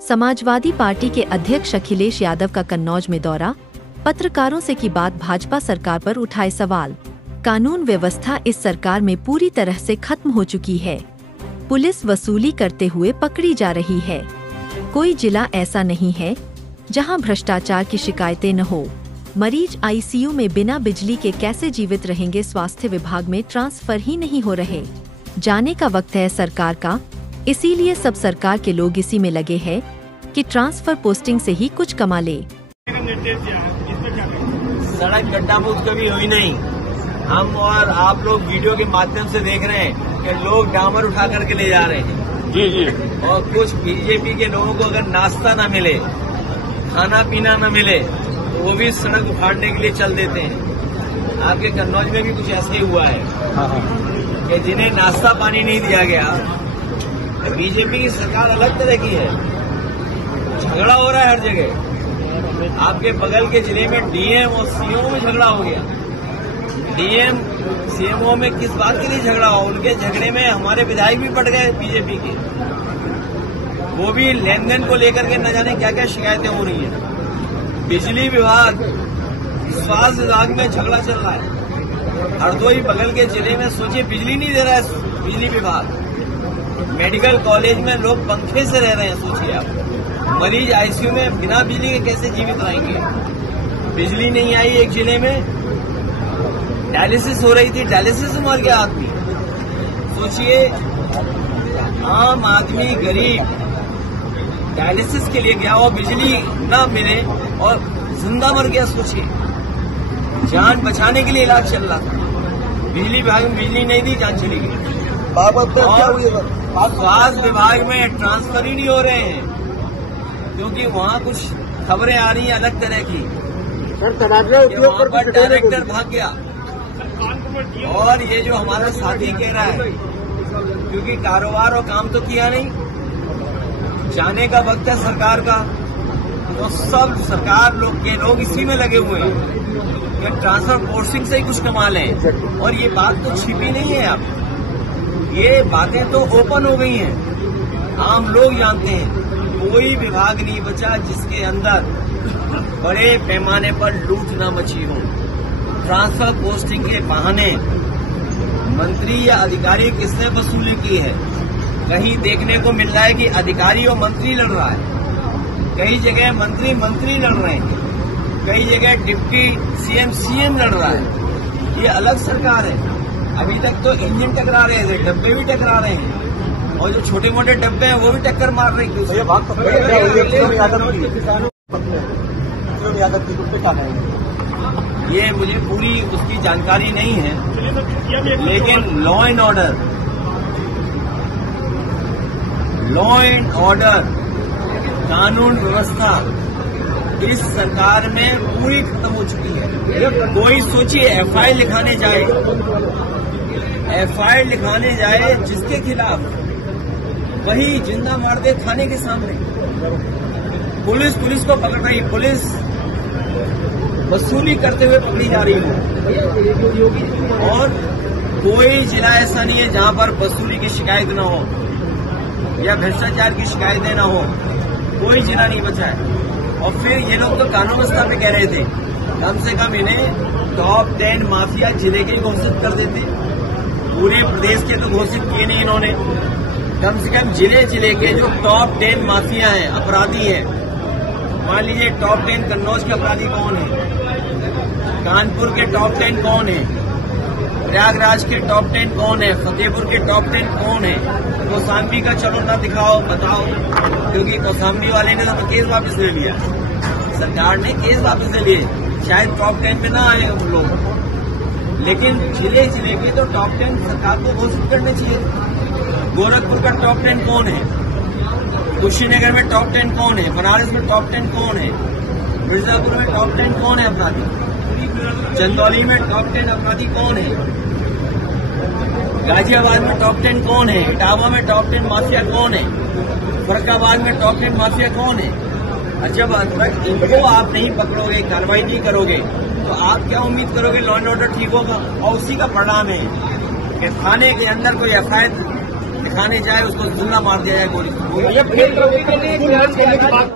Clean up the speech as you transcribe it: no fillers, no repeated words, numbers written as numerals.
Samajwadi party के अध्यक्ष अखिलेश यादव का कन्नौज में दौरा, पत्रकारों से की बात, भाजपा सरकार पर उठाए सवाल। कानून व्यवस्था इस सरकार में पूरी तरह से खत्म हो चुकी है। पुलिस वसूली करते हुए पकड़ी जा रही है। कोई जिला ऐसा नहीं है जहां भ्रष्टाचार की शिकायतें न हो। मरीज आईसीयू में बिना बिजली के कैसे जीवित रहेंगे? स्वास्थ्य विभाग में ट्रांसफर ही नहीं हो रहे। जाने का वक्त है सरकार का, इसीलिए सब सरकार के लोग इसी में लगे हैं कि ट्रांसफर पोस्टिंग से ही कुछ कमा ले। सड़क गड्ढापूछ कभी हुई नहीं। हम और आप लोग वीडियो के माध्यम से देख रहे हैं कि लोग डामर उठा करके ले जा रहे हैं। जी। और कुछ बीजेपी के लोगों को अगर नाश्ता न मिले, खाना पीना न मिले, तो वो भी सड़क उखाड़ने के लिए चल देते हैं। आपके कन्नौज में भी कुछ ऐसे ही हुआ है कि जिन्हें नाश्ता पानी नहीं दिया गया। बीजेपी की सरकार अलग तरह की है, झगड़ा हो रहा है हर जगह। आपके बगल के जिले में डीएम और सीएमओ में झगड़ा हो गया। डीएम सीएमओ में किस बात के लिए झगड़ा हो? उनके झगड़े में हमारे विधायक भी पड़ गए बीजेपी के। वो भी लेन देन को लेकर के न जाने क्या क्या शिकायतें हो रही है। बिजली विभाग, स्वास्थ्य विभाग में झगड़ा चल रहा है। हरदोई बगल के जिले में सोचिए, बिजली नहीं दे रहा है बिजली विभाग। मेडिकल कॉलेज में लोग पंखे से रह रहे हैं, सोचिए आप। मरीज आईसीयू में बिना बिजली के कैसे जीवित रहेंगे? बिजली नहीं आई एक जिले में, डायलिसिस हो रही थी, डायलिसिस से मर गया आदमी। सोचिए, आम आदमी गरीब डायलिसिस के लिए गया और बिजली न मिले और जिंदा मर गया। सोचिए, जान बचाने के लिए इलाज चल रहा था, बिजली विभाग में बिजली नहीं दी, जान चली गई। और स्वास्थ्य विभाग में ट्रांसफर ही नहीं हो रहे हैं क्योंकि वहाँ कुछ खबरें आ रही हैं अलग तरह की। वहाँ पर डायरेक्टर भाग गया। और ये जो हमारा साथी कह रहा है, क्योंकि कारोबार और काम तो किया नहीं, जाने का वक्त है सरकार का, तो सब सरकार के लोग इसी में लगे हुए हैं कि ट्रांसफर पोस्टिंग से ही कुछ कमा लें। और ये बात तो छिपी नहीं है, अब ये बातें तो ओपन हो गई हैं, आम लोग जानते हैं। कोई विभाग नहीं बचा जिसके अंदर बड़े पैमाने पर लूट न मची हो। ट्रांसफर पोस्टिंग के बहाने मंत्री या अधिकारी किसने वसूली की है? कहीं देखने को मिल रहा है कि अधिकारी और मंत्री लड़ रहा है, कई जगह मंत्री लड़ रहे हैं, कई जगह डिप्टी सीएम लड़ रहा है। ये अलग सरकार है। अभी तक तो इंजन टकरा रहे थे, डब्बे भी टकरा रहे हैं, और जो छोटे मोटे डब्बे हैं वो भी टक्कर मार रहे हैं। ये मुझे पूरी उसकी जानकारी नहीं है, लेकिन लॉ एंड ऑर्डर, कानून व्यवस्था इस सरकार में पूरी खत्म हो चुकी है। कोई सोचिए, एफआईआर लिखाने जाए जिसके खिलाफ, वही जिंदा मार दे थाने के सामने। पुलिस को पकड़ रही, पुलिस वसूली करते हुए पकड़ी जा रही है। और कोई जिला ऐसा नहीं है जहां पर वसूली की शिकायत न हो या भ्रष्टाचार की शिकायतें न हो। कोई जिला नहीं बचा है। और फिर ये लोग तो कानून व्यवस्था पे कह रहे थे, कम से कम इन्हें टॉप 10 माफिया जिले के घोषित कर देते। पूरे प्रदेश के तो घोषित किए नहीं इन्होंने। कम से कम जिले के जो टॉप 10 माफिया हैं, अपराधी हैं, मान लीजिए टॉप 10 कन्नौज के अपराधी कौन है, कानपुर के टॉप 10 कौन है, प्रयागराज के टॉप 10 कौन है, फतेहपुर के टॉप 10 कौन है। कौशाम्बी का चलो ना दिखाओ, बताओ, क्योंकि कौशाम्बी वाले ने तो केस वापस ले लिया, सरकार ने केस वापस ले लिए। शायद टॉप 10 में ना आए हम लोग, लेकिन जिले के तो टॉप 10 सरकार को घोषित करने चाहिए। गोरखपुर का टॉप 10 कौन है, कुशीनगर में टॉप 10 कौन है, बनारस में टॉप 10 कौन है, मिर्जापुर में टॉप 10 कौन है अपराधी, चंदौली में टॉप 10 अपराधी कौन है, गाजियाबाद में टॉप 10 कौन है, इटावा में टॉप 10 माफिया कौन है, फरुखाबाद में टॉप 10 माफिया कौन है। और जब तक इनको आप नहीं पकड़ोगे, कार्रवाई नहीं करोगे, तो आप क्या उम्मीद करोगे लॉ एंड ऑर्डर ठीक होगा? और उसी का परिणाम है कि थाने के अंदर कोई एफआईआर खाने जाए उसको जिंदा मार दिया जाए गोली। फेक रवैये करने